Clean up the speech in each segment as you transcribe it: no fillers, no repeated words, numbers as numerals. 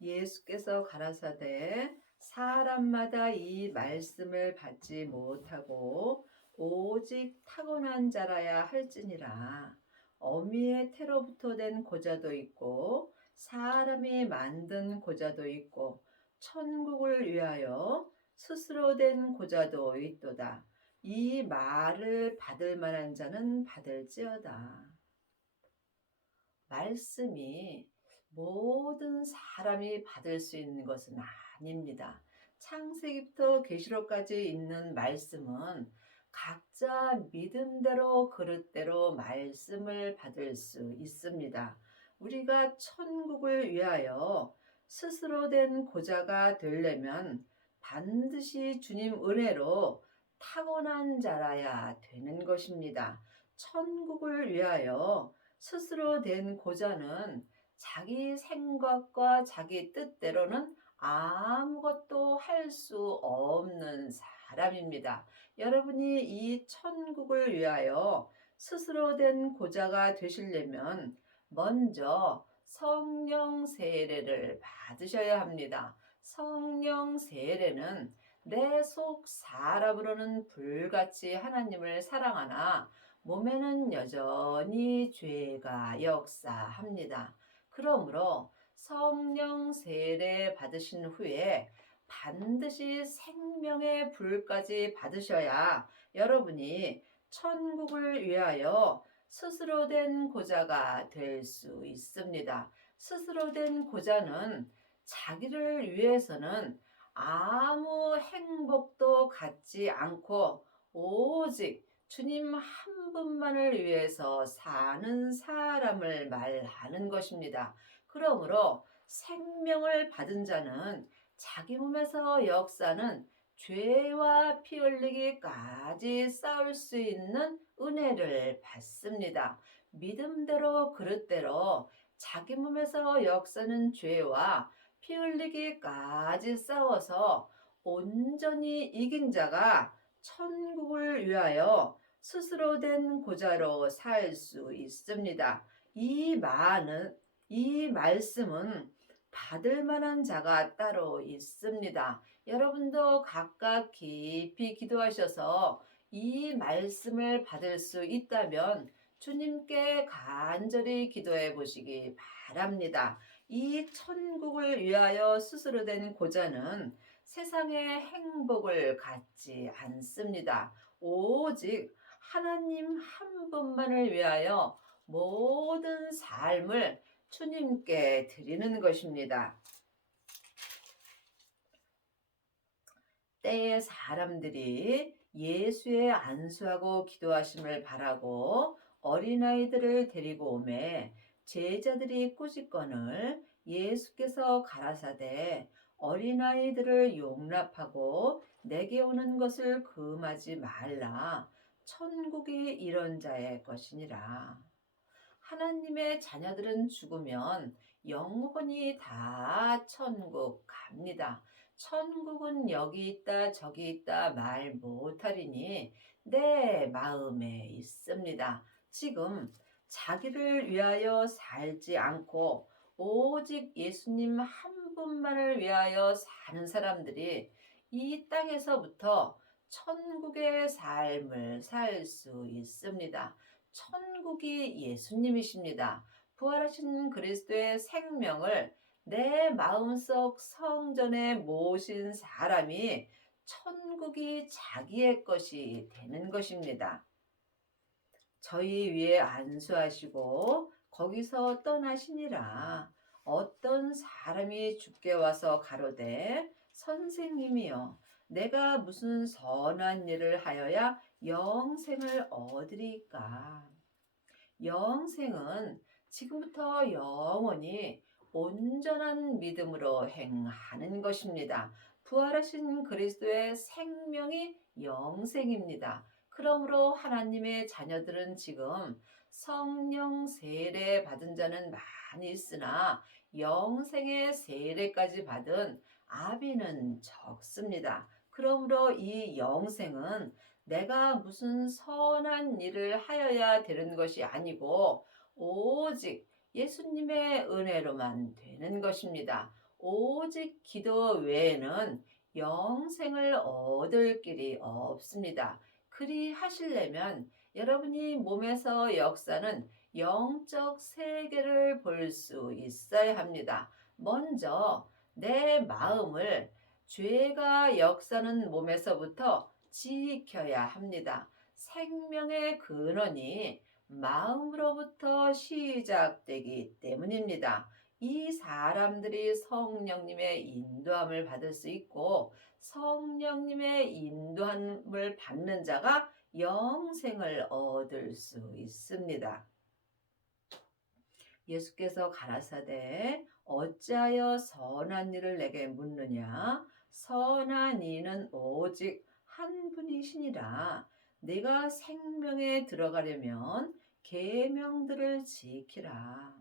예수께서 가라사대 사람마다 이 말씀을 받지 못하고 오직 타고난 자라야 할지니라. 어미의 태로부터 된 고자도 있고 사람이 만든 고자도 있고 천국을 위하여 스스로 된 고자도 있도다. 이 말을 받을 만한 자는 받을지어다. 말씀이 모든 사람이 받을 수 있는 것은 아닙니다. 창세기부터 계시록까지 있는 말씀은 각자 믿음대로 그릇대로 말씀을 받을 수 있습니다. 우리가 천국을 위하여 스스로 된 고자가 되려면 반드시 주님 은혜로 타고난 자라야 되는 것입니다. 천국을 위하여 스스로 된 고자는 자기 생각과 자기 뜻대로는 아무것도 할 수 없는 사람입니다. 여러분이 이 천국을 위하여 스스로 된 고자가 되시려면 먼저 성령 세례를 받으셔야 합니다. 성령 세례는 내 속 사람으로는 불같이 하나님을 사랑하나 몸에는 여전히 죄가 역사합니다. 그러므로 성령 세례 받으신 후에 반드시 생명의 불까지 받으셔야 여러분이 천국을 위하여 스스로 된 고자가 될 수 있습니다. 스스로 된 고자는 자기를 위해서는 아무 행복도 갖지 않고 오직 주님 한 분만을 위해서 사는 사람을 말하는 것입니다. 그러므로 생명을 받은 자는 자기 몸에서 역사는 죄와 피 흘리기까지 싸울 수 있는 은혜를 받습니다. 믿음대로 그릇대로 자기 몸에서 역사는 죄와 피 흘리기까지 싸워서 온전히 이긴 자가 천국을 위하여 스스로 된 고자로 살 수 있습니다. 이 말씀은 받을 만한 자가 따로 있습니다. 여러분도 각각 깊이 기도하셔서 이 말씀을 받을 수 있다면 주님께 간절히 기도해 보시기 바랍니다. 이 천국을 위하여 스스로 된 고자는 세상의 행복을 갖지 않습니다. 오직 하나님 한 분만을 위하여 모든 삶을 주님께 드리는 것입니다. 때에 사람들이 예수의 안수하고 기도하심을 바라고 어린아이들을 데리고 오매 제자들이 꾸짖거늘 예수께서 가라사대 어린아이들을 용납하고 내게 오는 것을 금하지 말라. 천국이 이런 자의 것이니라. 하나님의 자녀들은 죽으면 영혼이 다 천국 갑니다. 천국은 여기 있다 저기 있다 말 못하리니 내 마음에 있습니다. 지금 자기를 위하여 살지 않고 오직 예수님 한 분만을 위하여 사는 사람들이 이 땅에서부터 천국의 삶을 살 수 있습니다. 천국이 예수님이십니다. 부활하신 그리스도의 생명을 내 마음속 성전에 모신 사람이 천국이 자기의 것이 되는 것입니다. 저희 위에 안수하시고 거기서 떠나시니라. 어떤 사람이 주께 와서 가로되 선생님이여 내가 무슨 선한 일을 하여야 영생을 얻으리까. 영생은 지금부터 영원히 온전한 믿음으로 행하는 것입니다. 부활하신 그리스도의 생명이 영생입니다. 그러므로 하나님의 자녀들은 지금 성령 세례 받은 자는 많이 있으나 영생의 세례까지 받은 아비는 적습니다. 그러므로 이 영생은 내가 무슨 선한 일을 하여야 되는 것이 아니고 오직 예수님의 은혜로만 되는 것입니다. 오직 기도 외에는 영생을 얻을 길이 없습니다. 그리 하시려면 여러분이 몸에서 역사는 영적 세계를 볼 수 있어야 합니다. 먼저 내 마음을 죄가 역사는 몸에서부터 지켜야 합니다. 생명의 근원이 마음으로부터 시작되기 때문입니다. 이 사람들이 성령님의 인도함을 받을 수 있고 성령님의 인도함을 받는 자가 영생을 얻을 수 있습니다. 예수께서 가라사대 어찌하여 선한 일을 내게 묻느냐? 선한 이는 오직 한 분이시니라. 내가 생명에 들어가려면 계명들을 지키라.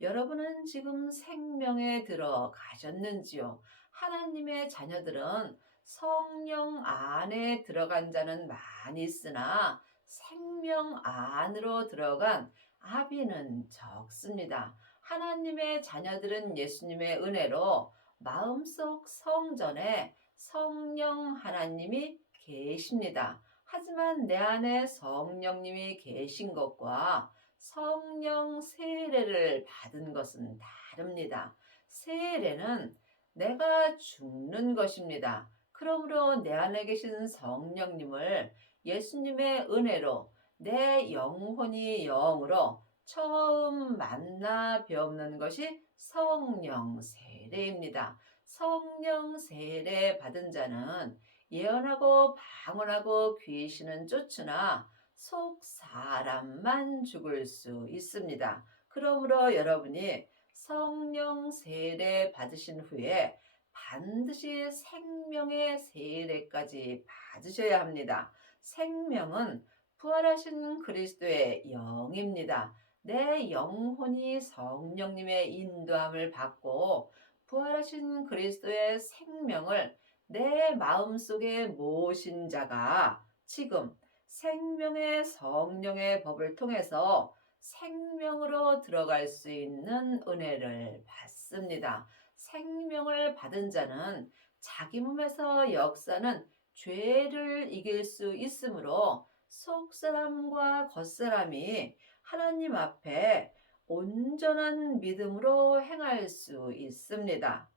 여러분은 지금 생명에 들어가셨는지요? 하나님의 자녀들은 성령 안에 들어간 자는 많이 있으나 생명 안으로 들어간 아비는 적습니다. 하나님의 자녀들은 예수님의 은혜로 마음속 성전에 성령 하나님이 계십니다. 하지만 내 안에 성령님이 계신 것과 성령 세례를 받은 것은 다릅니다. 세례는 내가 죽는 것입니다. 그러므로 내 안에 계신 성령님을 예수님의 은혜로 내 영혼이 영으로 처음 만나 뵙는 것이 성령 세례입니다. 성령 세례 받은 자는 예언하고 방언하고 귀신은 쫓으나 속 사람만 죽을 수 있습니다. 그러므로 여러분이 성령 세례 받으신 후에 반드시 생명의 세례까지 받으셔야 합니다. 생명은 부활하신 그리스도의 영입니다. 내 영혼이 성령님의 인도함을 받고 부활하신 그리스도의 생명을 내 마음속에 모신 자가 지금 생명의 성령의 법을 통해서 생명으로 들어갈 수 있는 은혜를 받습니다. 생명을 받은 자는 자기 몸에서 역사는 죄를 이길 수 있으므로 속사람과 겉사람이 하나님 앞에 온전한 믿음으로 행할 수 있습니다.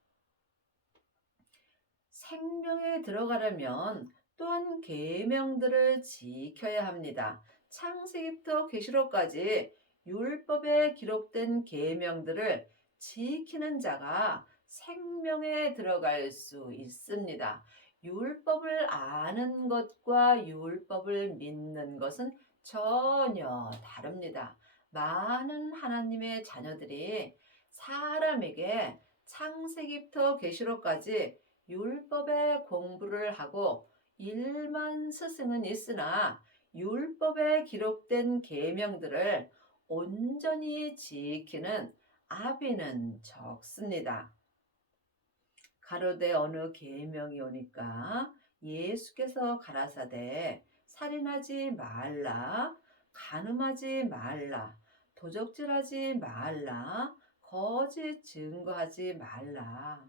생명에 들어가려면 또한 계명들을 지켜야 합니다. 창세기부터 계시록까지 율법에 기록된 계명들을 지키는 자가 생명에 들어갈 수 있습니다. 율법을 아는 것과 율법을 믿는 것은 전혀 다릅니다. 많은 하나님의 자녀들이 사람에게 창세기부터 계시록까지 율법의 공부를 하고 일만 스승은 있으나 율법에 기록된 계명들을 온전히 지키는 아비는 적습니다. 가로되 어느 계명이 오니까 예수께서 가라사대 살인하지 말라, 간음하지 말라, 도적질하지 말라, 거짓 증거하지 말라.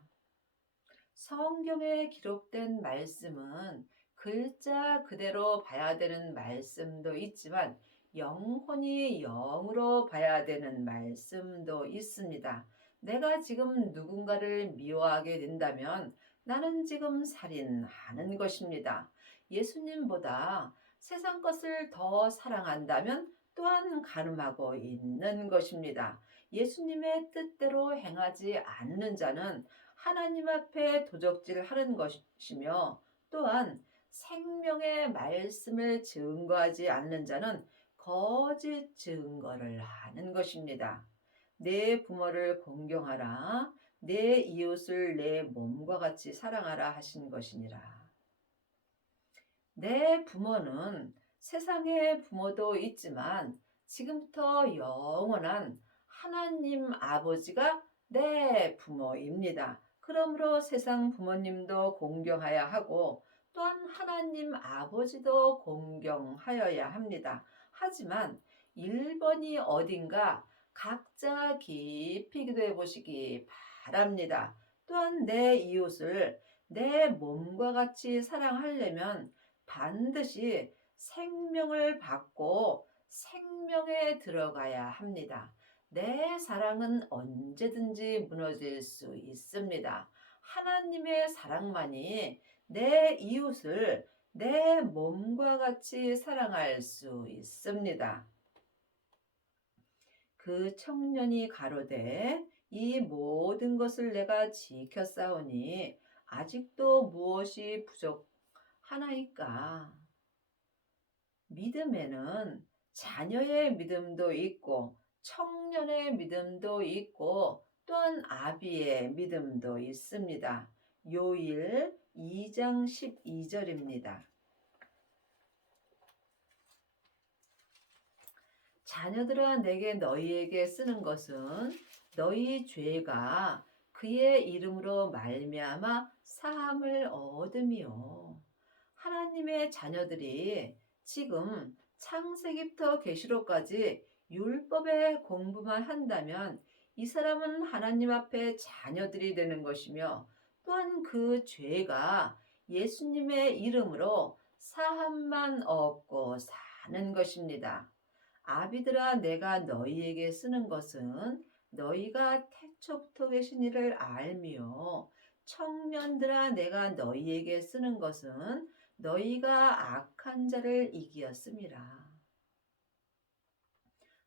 성경에 기록된 말씀은 글자 그대로 봐야 되는 말씀도 있지만 영혼이 영으로 봐야 되는 말씀도 있습니다. 내가 지금 누군가를 미워하게 된다면 나는 지금 살인하는 것입니다. 예수님보다 세상 것을 더 사랑한다면 또한 간음하고 있는 것입니다. 예수님의 뜻대로 행하지 않는 자는 하나님 앞에 도적질하는 것이며 또한 생명의 말씀을 증거하지 않는 자는 거짓 증거를 하는 것입니다. 내 부모를 공경하라. 내 이웃을 내 몸과 같이 사랑하라 하신 것이니라. 내 부모는 세상의 부모도 있지만 지금부터 영원한 하나님 아버지가 내 부모입니다. 그러므로 세상 부모님도 공경하여야 하고 또한 하나님 아버지도 공경하여야 합니다. 하지만 1번이 어딘가 각자 깊이 기도해 보시기 바랍니다. 또한 내 이웃을 내 몸과 같이 사랑하려면 반드시 생명을 받고 생명에 들어가야 합니다. 내 사랑은 언제든지 무너질 수 있습니다. 하나님의 사랑만이 내 이웃을 내 몸과 같이 사랑할 수 있습니다. 그 청년이 가로되 이 모든 것을 내가 지켰사오니 아직도 무엇이 부족하나이까? 믿음에는 자녀의 믿음도 있고 청년의 믿음도 있고 또한 아비의 믿음도 있습니다. 요일 2장 12절입니다. 자녀들아 내게 너희에게 쓰는 것은 너희 죄가 그의 이름으로 말미암아 사함을 얻음이요. 하나님의 자녀들이 지금 창세기부터 계시록까지 율법의 공부만 한다면 이 사람은 하나님 앞에 자녀들이 되는 것이며 또한 그 죄가 예수님의 이름으로 사함만 얻고 사는 것입니다. 아비들아 내가 너희에게 쓰는 것은 너희가 태초부터 계신 이를 알며 청년들아 내가 너희에게 쓰는 것은 너희가 악한 자를 이기었음이라.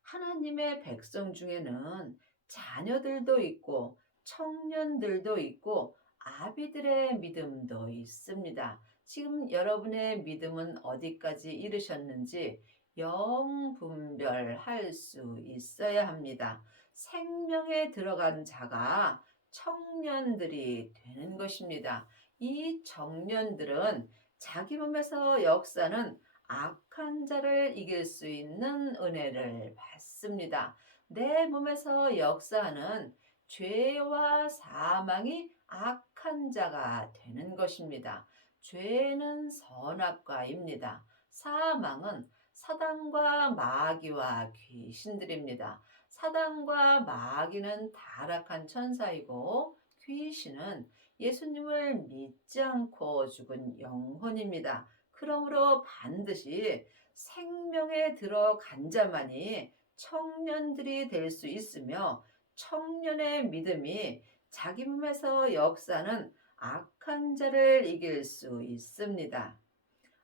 하나님의 백성 중에는 자녀들도 있고 청년들도 있고 아비들의 믿음도 있습니다. 지금 여러분의 믿음은 어디까지 이르셨는지 영분별할 수 있어야 합니다. 생명에 들어간 자가 청년들이 되는 것입니다. 이 청년들은 자기 몸에서 역사는 악한 자를 이길 수 있는 은혜를 받습니다. 내 몸에서 역사하는 죄와 사망이 악한 자가 되는 것입니다. 죄는 선악과입니다. 사망은 사단과 마귀와 귀신들입니다. 사단과 마귀는 타락한 천사이고 귀신은 예수님을 믿지 않고 죽은 영혼입니다. 그러므로 반드시 생명에 들어간 자만이 청년들이 될 수 있으며 청년의 믿음이 자기 몸에서 역사는 악한 자를 이길 수 있습니다.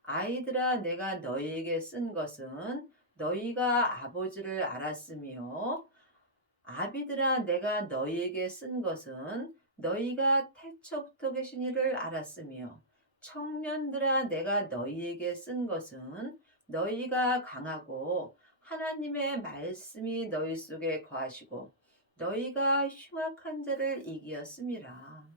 아이들아 내가 너희에게 쓴 것은 너희가 아버지를 알았으며 아비들아 내가 너희에게 쓴 것은 너희가 태초부터 계신 이를 알았으며 청년들아 내가 너희에게 쓴 것은 너희가 강하고 하나님의 말씀이 너희 속에 거하시고 너희가 흉악한 자를 이기었음이라.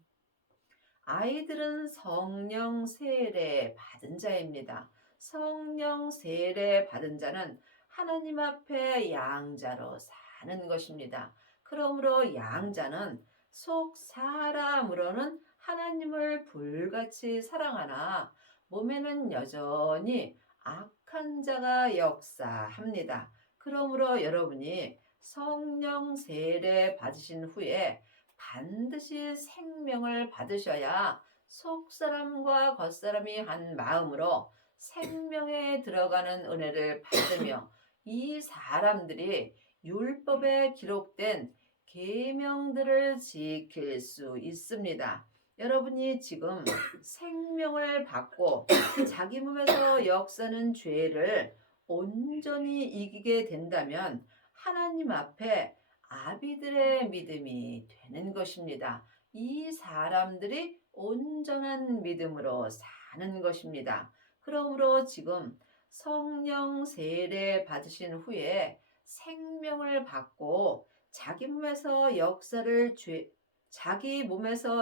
아이들은 성령 세례 받은 자입니다. 성령 세례 받은 자는 하나님 앞에 양자로 사는 것입니다. 그러므로 양자는 속 사람으로는 하나님을 불같이 사랑하나 몸에는 여전히 악한 자가 역사합니다. 그러므로 여러분이 성령 세례 받으신 후에 반드시 생명을 받으셔야 속사람과 겉사람이 한 마음으로 생명에 들어가는 은혜를 받으며 이 사람들이 율법에 기록된 계명들을 지킬 수 있습니다. 여러분이 지금 생명을 받고 자기 몸에서 역사는 죄를 온전히 이기게 된다면 하나님 앞에 아비들의 믿음이 되는 것입니다. 이 사람들이 온전한 믿음으로 사는 것입니다. 그러므로 지금 성령 세례 받으신 후에 생명을 받고 자기 몸에서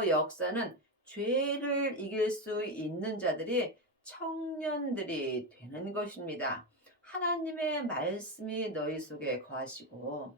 역사는 죄를 이길 수 있는 자들이 청년들이 되는 것입니다. 하나님의 말씀이 너희 속에 거하시고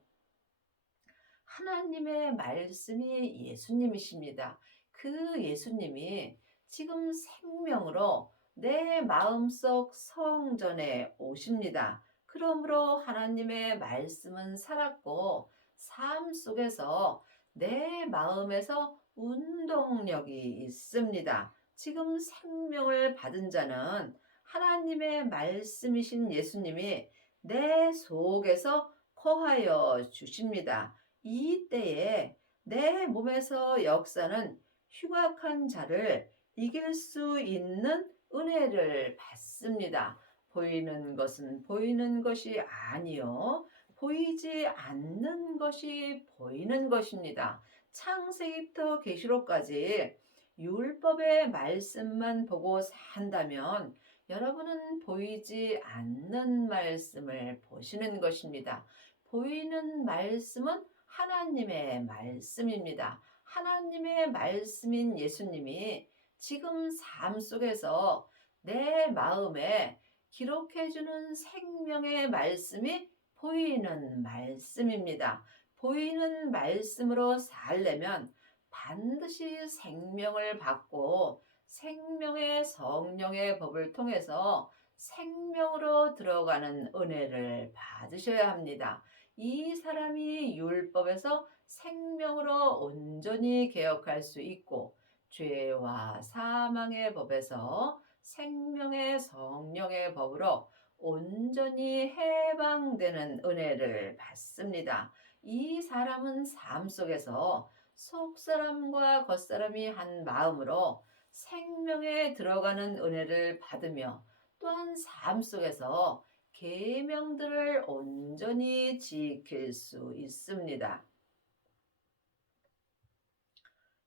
하나님의 말씀이 예수님이십니다. 그 예수님이 지금 생명으로 내 마음속 성전에 오십니다. 그러므로 하나님의 말씀은 살았고 삶 속에서 내 마음에서 운동력이 있습니다. 지금 생명을 받은 자는 하나님의 말씀이신 예수님이 내 속에서 거하여 주십니다. 이때에 내 몸에서 역사는 흉악한 자를 이길 수 있는 은혜를 받습니다. 보이는 것은 보이는 것이 아니요 보이지 않는 것이 보이는 것입니다. 창세기부터 계시록까지 율법의 말씀만 보고 산다면 여러분은 보이지 않는 말씀을 보시는 것입니다. 보이는 말씀은 하나님의 말씀입니다. 하나님의 말씀인 예수님이 지금 삶 속에서 내 마음에 기록해주는 생명의 말씀이 보이는 말씀입니다. 보이는 말씀으로 살려면 반드시 생명을 받고 생명의 성령의 법을 통해서 생명으로 들어가는 은혜를 받으셔야 합니다. 이 사람이 율법에서 생명으로 온전히 개혁할 수 있고 죄와 사망의 법에서 생명의 성령의 법으로 온전히 해방되는 은혜를 받습니다. 이 사람은 삶 속에서 속사람과 겉사람이 한 마음으로 생명에 들어가는 은혜를 받으며 또한 삶 속에서 계명들을 온전히 지킬 수 있습니다.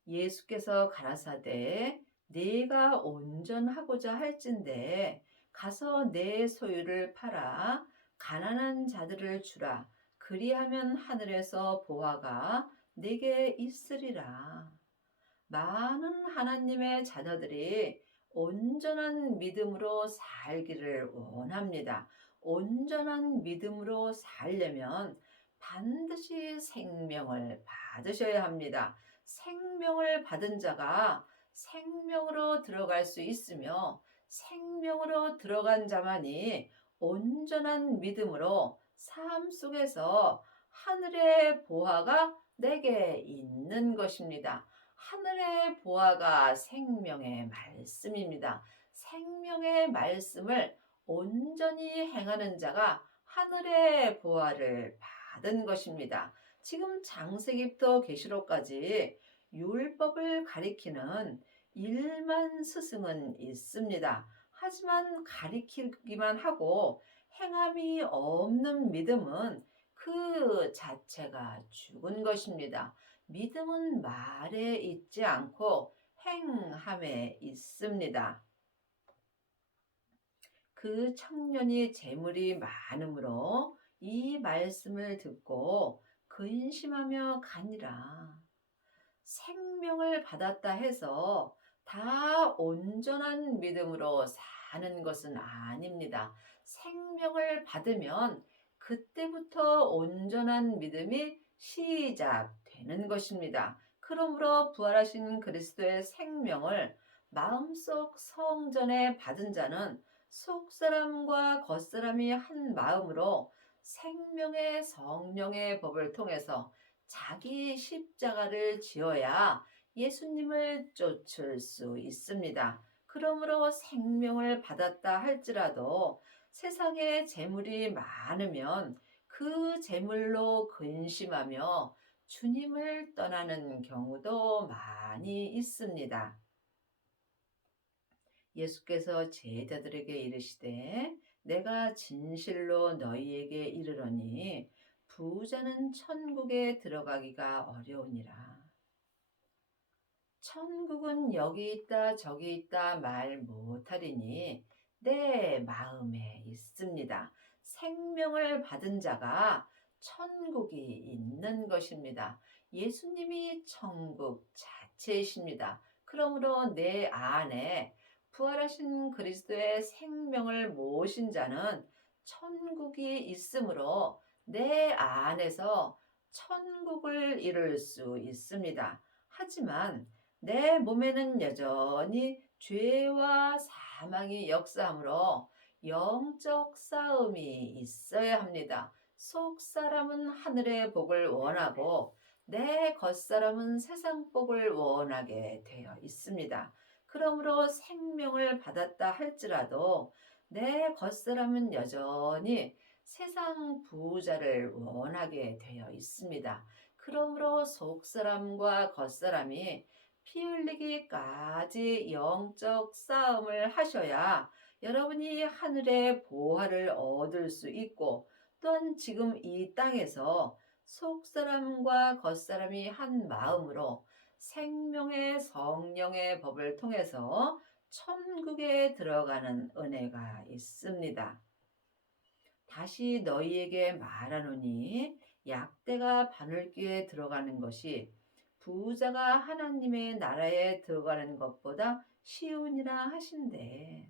예수께서 가라사대 네가 온전하고자 할진대 가서 내 소유를 팔아 가난한 자들을 주라. 그리하면 하늘에서 보화가 네게 있으리라. 많은 하나님의 자녀들이 온전한 믿음으로 살기를 원합니다. 온전한 믿음으로 살려면 반드시 생명을 받으셔야 합니다. 생명을 받은 자가 생명으로 들어갈 수 있으며 생명으로 들어간 자만이 온전한 믿음으로 삶 속에서 하늘의 보화가 내게 있는 것입니다. 하늘의 보화가 생명의 말씀입니다. 생명의 말씀을 온전히 행하는 자가 하늘의 보화를 받은 것입니다. 지금 창세기부터 계시록까지 율법을 가리키는 1만 스승은 있습니다. 하지만 가리키기만 하고 행함이 없는 믿음은 그 자체가 죽은 것입니다. 믿음은 말에 있지 않고 행함에 있습니다. 그 청년이 재물이 많으므로 이 말씀을 듣고 근심하며 가니라. 생명을 받았다 해서 다 온전한 믿음으로 사는 것은 아닙니다. 생명을 받으면 그때부터 온전한 믿음이 시작되는 것입니다. 그러므로 부활하신 그리스도의 생명을 마음속 성전에 받은 자는 속사람과 겉사람이 한 마음으로 생명의 성령의 법을 통해서 자기 십자가를 지어야 예수님을 쫓을 수 있습니다. 그러므로 생명을 받았다 할지라도 세상에 재물이 많으면 그 재물로 근심하며 주님을 떠나는 경우도 많이 있습니다. 예수께서 제자들에게 이르시되 내가 진실로 너희에게 이르노니 부자는 천국에 들어가기가 어려우니라. 천국은 여기 있다 저기 있다 말 못하리니 내 마음에 있습니다. 생명을 받은 자가 천국이 있는 것입니다. 예수님이 천국 자체이십니다. 그러므로 내 안에 부활하신 그리스도의 생명을 모신 자는 천국이 있으므로 내 안에서 천국을 이룰 수 있습니다. 하지만 내 몸에는 여전히 죄와 사망이 역사하므로 영적 싸움이 있어야 합니다. 속 사람은 하늘의 복을 원하고 내 겉사람은 세상 복을 원하게 되어 있습니다. 그러므로 생명을 받았다 할지라도 내 겉사람은 여전히 세상 부자를 원하게 되어 있습니다. 그러므로 속사람과 겉사람이 피 흘리기까지 영적 싸움을 하셔야 여러분이 하늘의 보화를 얻을 수 있고, 또한 지금 이 땅에서 속사람과 겉사람이 한 마음으로 생명의 성령의 법을 통해서 천국에 들어가는 은혜가 있습니다. 다시 너희에게 말하노니 약대가 바늘귀에 들어가는 것이 부자가 하나님의 나라에 들어가는 것보다 쉬우니라 하신대.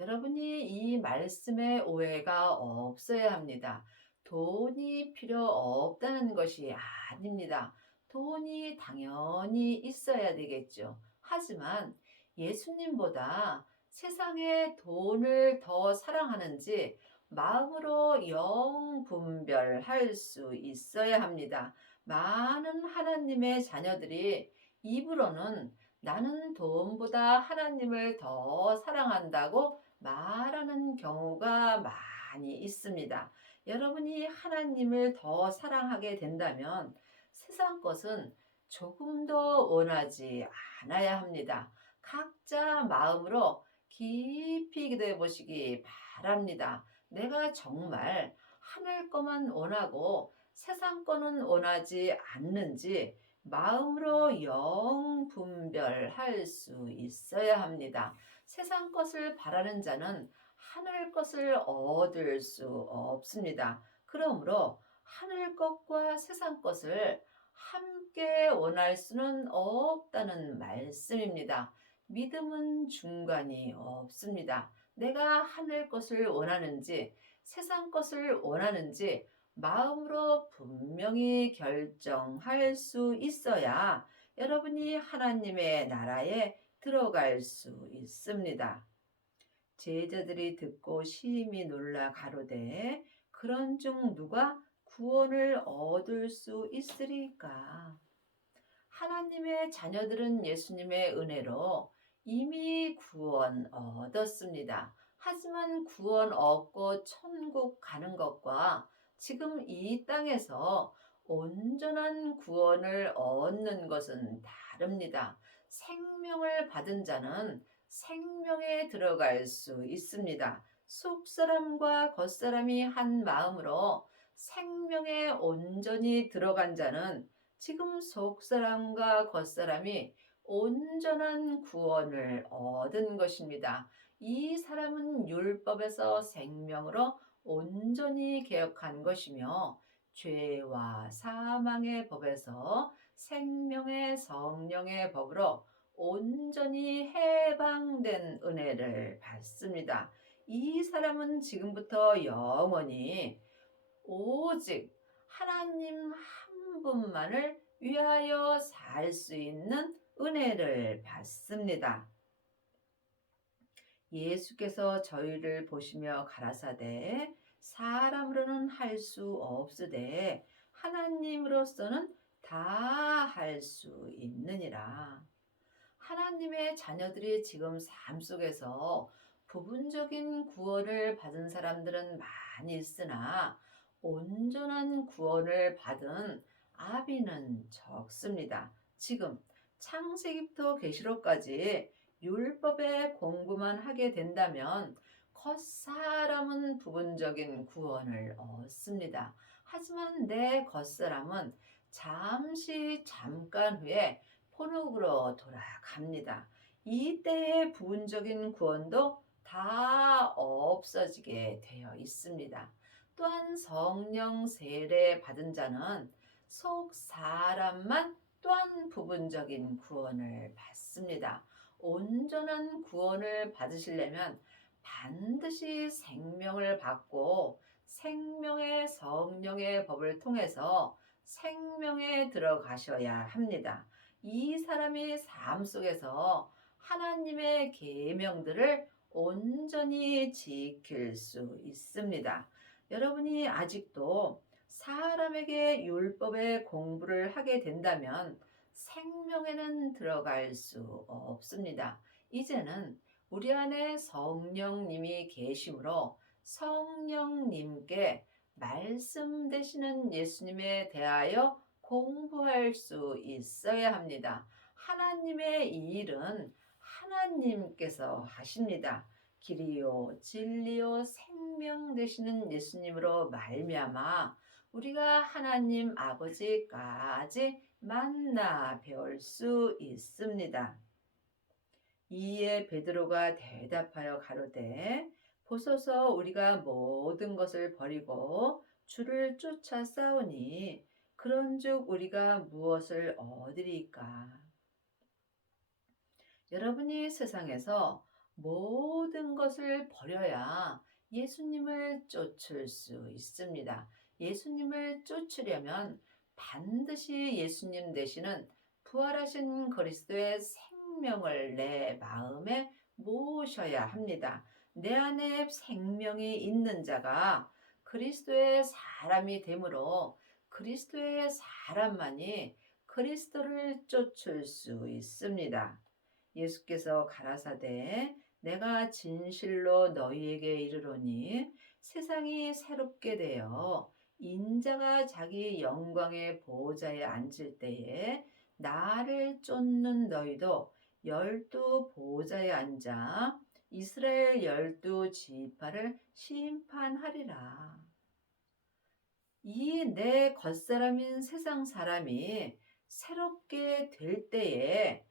여러분이 이 말씀에 오해가 없어야 합니다. 돈이 필요 없다는 것이 아닙니다. 돈이 당연히 있어야 되겠죠. 하지만 예수님보다 세상에 돈을 더 사랑하는지 마음으로 영분별할 수 있어야 합니다. 많은 하나님의 자녀들이 입으로는 나는 돈보다 하나님을 더 사랑한다고 말하는 경우가 많이 있습니다. 여러분이 하나님을 더 사랑하게 된다면 세상 것은 조금 더 원하지 않아야 합니다. 각자 마음으로 깊이 기도해 보시기 바랍니다. 내가 정말 하늘 것만 원하고 세상 거는 원하지 않는지 마음으로 영분별할 수 있어야 합니다. 세상 것을 바라는 자는 하늘 것을 얻을 수 없습니다. 그러므로 하늘 것과 세상 것을 함께 원할 수는 없다는 말씀입니다. 믿음은 중간이 없습니다. 내가 하늘 것을 원하는지 세상 것을 원하는지 마음으로 분명히 결정할 수 있어야 여러분이 하나님의 나라에 들어갈 수 있습니다. 제자들이 듣고 심히 놀라 가로되 그런 중 누가 구원을 얻을 수 있으리까? 하나님의 자녀들은 예수님의 은혜로 이미 구원 얻었습니다. 하지만 구원 얻고 천국 가는 것과 지금 이 땅에서 온전한 구원을 얻는 것은 다릅니다. 생명을 받은 자는 생명에 들어갈 수 있습니다. 속사람과 겉사람이 한 마음으로 생명에 온전히 들어간 자는 지금 속사람과 겉사람이 온전한 구원을 얻은 것입니다. 이 사람은 율법에서 생명으로 온전히 개혁한 것이며 죄와 사망의 법에서 생명의 성령의 법으로 온전히 해방된 은혜를 받습니다. 이 사람은 지금부터 영원히 오직 하나님 한 분만을 위하여 살 수 있는 은혜를 받습니다. 예수께서 저희를 보시며 가라사대 사람으로는 할 수 없으되 하나님으로서는 다 할 수 있느니라. 하나님의 자녀들이 지금 삶 속에서 부분적인 구원을 받은 사람들은 많이 있으나 온전한 구원을 받은 아비는 적습니다. 지금 창세기부터 계시록까지 율법의 공부만 하게 된다면 겉사람은 부분적인 구원을 얻습니다. 하지만 내 겉사람은 잠깐 후에 본국으로 돌아갑니다. 이때의 부분적인 구원도 다 없어지게 되어 있습니다. 또한 성령 세례 받은 자는 속 사람만 또한 부분적인 구원을 받습니다. 온전한 구원을 받으시려면 반드시 생명을 받고 생명의 성령의 법을 통해서 생명에 들어가셔야 합니다. 이 사람이 삶 속에서 하나님의 계명들을 온전히 지킬 수 있습니다. 여러분이 아직도 사람에게 율법의 공부를 하게 된다면 생명에는 들어갈 수 없습니다. 이제는 우리 안에 성령님이 계심으로 성령님께 말씀 되시는 예수님에 대하여 공부할 수 있어야 합니다. 하나님의 이 일은 하나님께서 하십니다. 길이요 진리요 생명 되시는 예수님으로 말미암아 우리가 하나님 아버지까지 만나 배울 수 있습니다. 이에 베드로가 대답하여 가로되 보소서 우리가 모든 것을 버리고 주를 쫓아 싸우니 그런즉 우리가 무엇을 얻으리까? 여러분이 세상에서 모든 것을 버려야 예수님을 쫓을 수 있습니다. 예수님을 쫓으려면 반드시 예수님 되시는 부활하신 그리스도의 생명을 내 마음에 모셔야 합니다. 내 안에 생명이 있는 자가 그리스도의 사람이 되므로 그리스도의 사람만이 그리스도를 쫓을 수 있습니다. 예수께서 가라사대 내가 진실로 너희에게 이르노니 세상이 새롭게 되어 인자가 자기 영광의 보좌에 앉을 때에 나를 쫓는 너희도 12보좌에 앉아 이스라엘 12지파를 심판하리라. 이 내 겉사람인 세상 사람이 새롭게 될 때에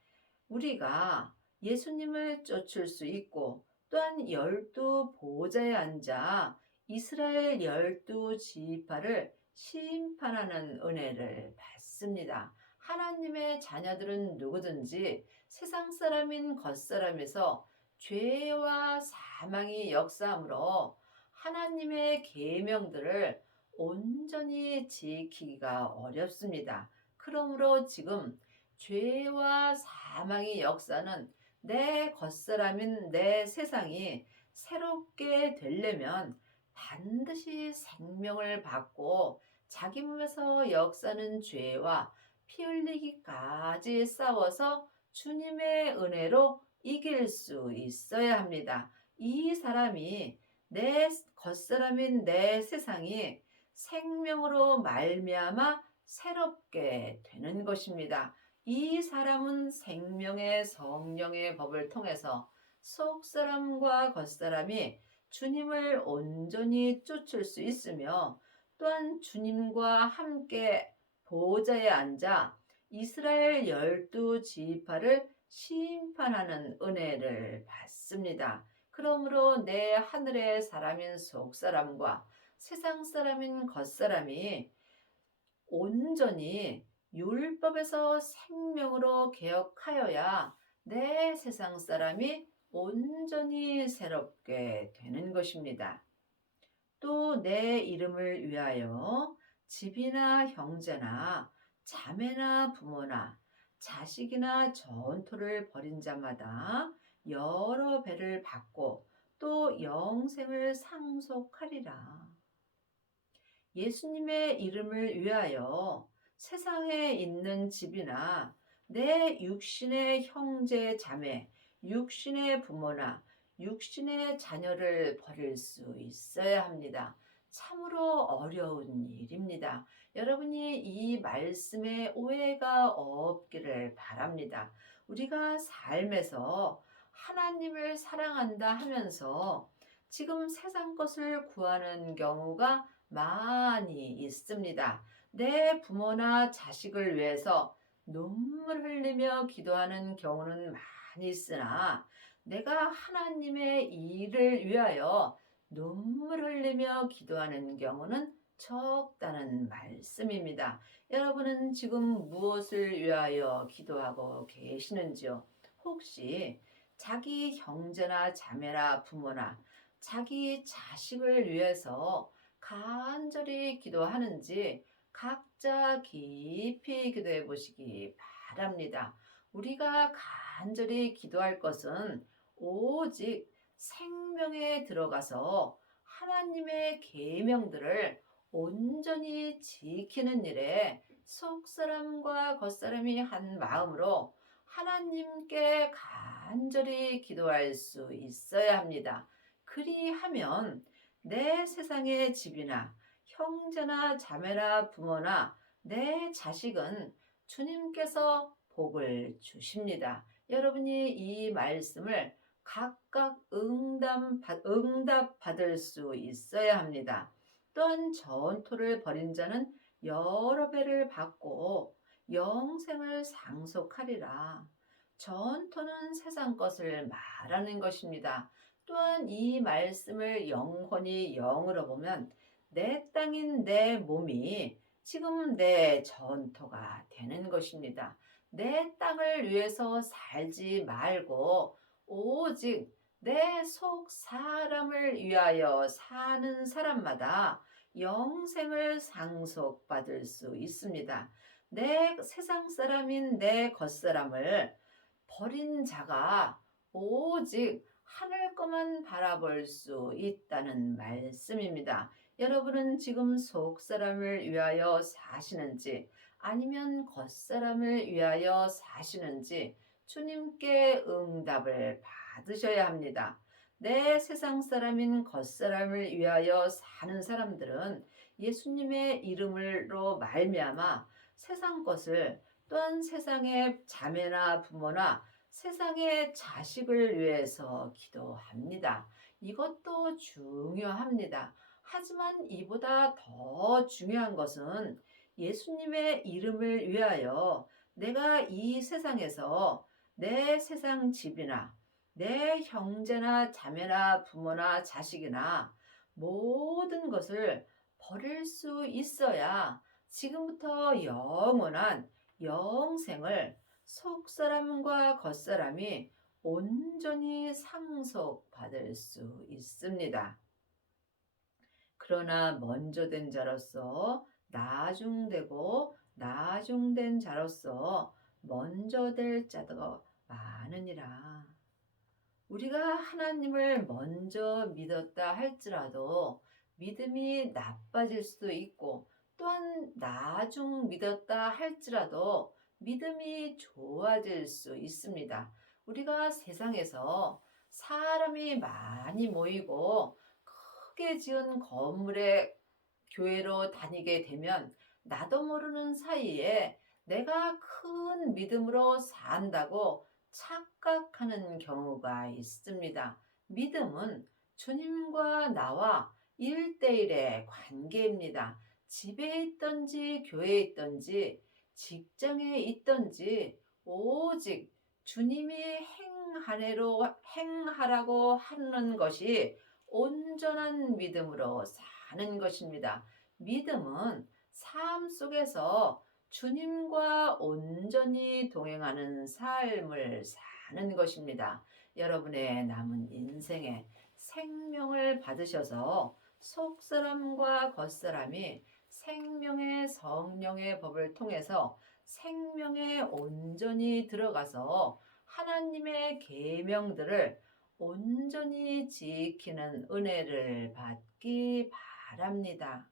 우리가 예수님을 쫓을 수 있고 또한 12보좌에 앉아 이스라엘 12지파를 심판하는 은혜를 받습니다. 하나님의 자녀들은 누구든지 세상 사람인 겉사람에서 죄와 사망이 역사함으로 하나님의 계명들을 온전히 지키기가 어렵습니다. 그러므로 지금 죄와 사망의 역사는 내 겉사람인 내 세상이 새롭게 되려면 반드시 생명을 받고 자기 몸에서 역사는 죄와 피 흘리기까지 싸워서 주님의 은혜로 이길 수 있어야 합니다. 이 사람이 내 겉사람인 내 세상이 생명으로 말미암아 새롭게 되는 것입니다. 이 사람은 생명의 성령의 법을 통해서 속사람과 겉사람이 주님을 온전히 쫓을 수 있으며 또한 주님과 함께 보좌에 앉아 이스라엘 12지파를 심판하는 은혜를 받습니다. 그러므로 내 하늘의 사람인 속사람과 세상 사람인 겉사람이 온전히 율법에서 생명으로 개혁하여야 내 세상 사람이 온전히 새롭게 되는 것입니다. 또 내 이름을 위하여 집이나 형제나 자매나 부모나 자식이나 전토를 벌인 자마다 여러 배를 받고 또 영생을 상속하리라. 예수님의 이름을 위하여 세상에 있는 집이나 내 육신의 형제 자매, 육신의 부모나 육신의 자녀를 버릴 수 있어야 합니다. 참으로 어려운 일입니다. 여러분이 이 말씀에 오해가 없기를 바랍니다. 우리가 삶에서 하나님을 사랑한다 하면서 지금 세상 것을 구하는 경우가 많이 있습니다. 내 부모나 자식을 위해서 눈물 흘리며 기도하는 경우는 많이 있으나 내가 하나님의 일을 위하여 눈물 흘리며 기도하는 경우는 적다는 말씀입니다. 여러분은 지금 무엇을 위하여 기도하고 계시는지요? 혹시 자기 형제나 자매나 부모나 자기 자식을 위해서 간절히 기도하는지 각자 깊이 기도해 보시기 바랍니다. 우리가 간절히 기도할 것은 오직 생명에 들어가서 하나님의 계명들을 온전히 지키는 일에 속사람과 겉사람이 한 마음으로 하나님께 간절히 기도할 수 있어야 합니다. 그리하면 내 세상의 집이나 형제나 자매나 부모나 내 자식은 주님께서 복을 주십니다. 여러분이 이 말씀을 각각 응답받을 수 있어야 합니다. 또한 전토를 벌인 자는 여러 배를 받고 영생을 상속하리라. 전토는 세상 것을 말하는 것입니다. 또한 이 말씀을 영혼이 영으로 보면 내 땅인 내 몸이 지금 내 전토가 되는 것입니다. 내 땅을 위해서 살지 말고 오직 내 속 사람을 위하여 사는 사람마다 영생을 상속받을 수 있습니다. 내 세상 사람인 내 겉사람을 버린 자가 오직 하늘 것만 바라볼 수 있다는 말씀입니다. 여러분은 지금 속 사람을 위하여 사시는지 아니면 겉사람을 위하여 사시는지 주님께 응답을 받으셔야 합니다. 내 세상 사람인 겉사람을 위하여 사는 사람들은 예수님의 이름으로 말미암아 세상 것을 또한 세상의 자매나 부모나 세상의 자식을 위해서 기도합니다. 이것도 중요합니다. 하지만 이보다 더 중요한 것은 예수님의 이름을 위하여 내가 이 세상에서 내 세상 집이나 내 형제나 자매나 부모나 자식이나 모든 것을 버릴 수 있어야 지금부터 영원한 영생을 속사람과 겉사람이 온전히 상속받을 수 있습니다. 그러나 먼저 된 자로서 나중되고 나중된 자로서 먼저 될 자도 많으니라. 우리가 하나님을 먼저 믿었다 할지라도 믿음이 나빠질 수도 있고 또한 나중 믿었다 할지라도 믿음이 좋아질 수 있습니다. 우리가 세상에서 사람이 많이 모이고 크게 지은 건물에 교회로 다니게 되면 나도 모르는 사이에 내가 큰 믿음으로 산다고 착각하는 경우가 있습니다. 믿음은 주님과 나와 1대1의 관계입니다. 집에 있든지 교회에 있든지 직장에 있든지 오직 주님이 행하라고 하는 것이 온전한 믿음으로 사는 것입니다. 믿음은 삶 속에서 주님과 온전히 동행하는 삶을 사는 것입니다. 여러분의 남은 인생에 생명을 받으셔서 속사람과 겉사람이 생명의 성령의 법을 통해서 생명에 온전히 들어가서 하나님의 계명들을 온전히 지키는 은혜를 받기 바랍니다.